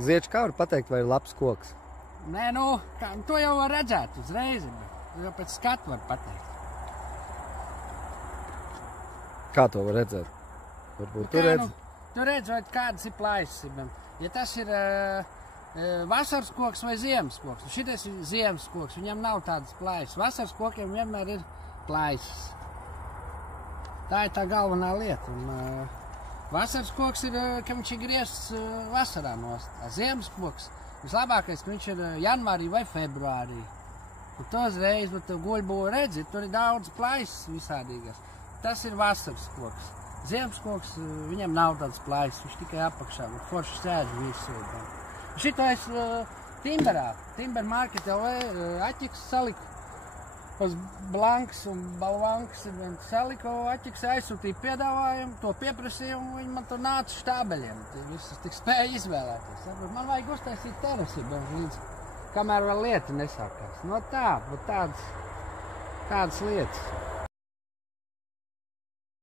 Zieči, kā var pateikt, vai ir labs koks? Nē, nu, to jau var redzēt uzreiz, jo pēc skatu var pateikt. Kā to var redzēt? Varbūt tu redzi? Tu redzi, vai kādas ir plaisas. Ja tas ir vasaras koks vai ziemas koks, šitais ir ziemas koks, viņam nav tādas plaisas. Vasaras kokiem vienmēr ir plaisas. Tā ir tā galvenā lieta. Vasaras koks ir, ka viņš ir griezts vasarā nost. Ziemas koks vislabākais, ka viņš ir janvārī vai februārī. Un to uzreiz, bet guļbūvu redzi, tur ir daudz plaisas visādīgas. Tas ir vasaras koks. Ziemas koks, viņam nav tāds plaisas, viņš tikai apakšā, bet forši sēž visu. Šitais Timberā, Timber Market LV aķiks saliku. Uz Blankas un Balvankas saliku aķiks, aizsūtīja piedāvājumu, to pieprasījumu, viņi man tur nāca štābeļiem. Visus tik spēja izvēlēties. Man vajag uztaisīt terasi, līdz kamēr vēl lieta nesākās. No tā, tādas lietas.